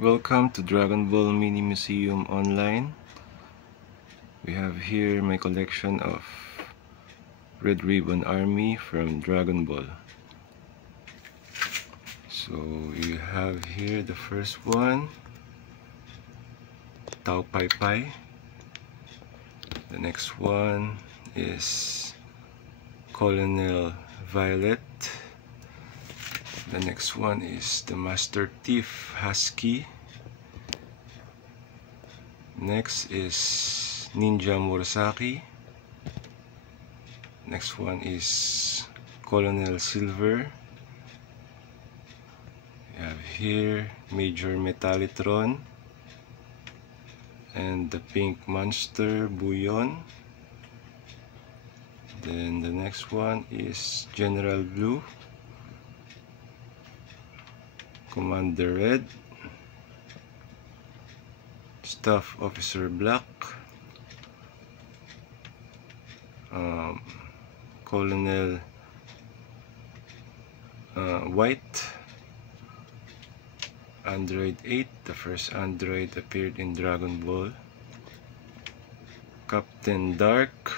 Welcome to Dragon Ball Mini Museum Online. We have here my collection of Red Ribbon Army from Dragon Ball. So you have here the first one, Tao Pai Pai. The next one is Colonel Violet. The next one is the Master Thief Husky. Next is Ninja Murasaki. Next one is Colonel Silver. We have here Major Metallitron and the Pink Monster Bouillon. Then the next one is General Blue, Commander Red, Staff Officer Black, Colonel White, Android 8, the first android appeared in Dragon Ball, Captain Dark,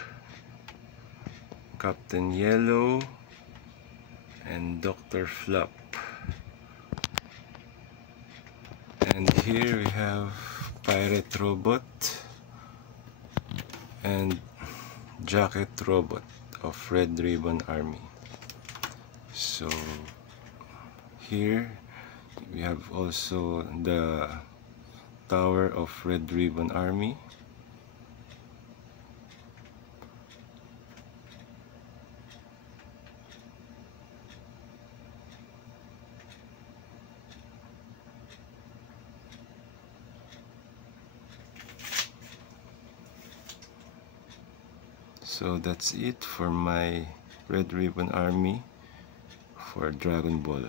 Captain Yellow, and Dr. Flop. And here we have Pirate Robot and Jacket Robot of Red Ribbon Army. So here we have also the Tower of Red Ribbon Army. So that's it for my Red Ribbon Army for Dragon Ball.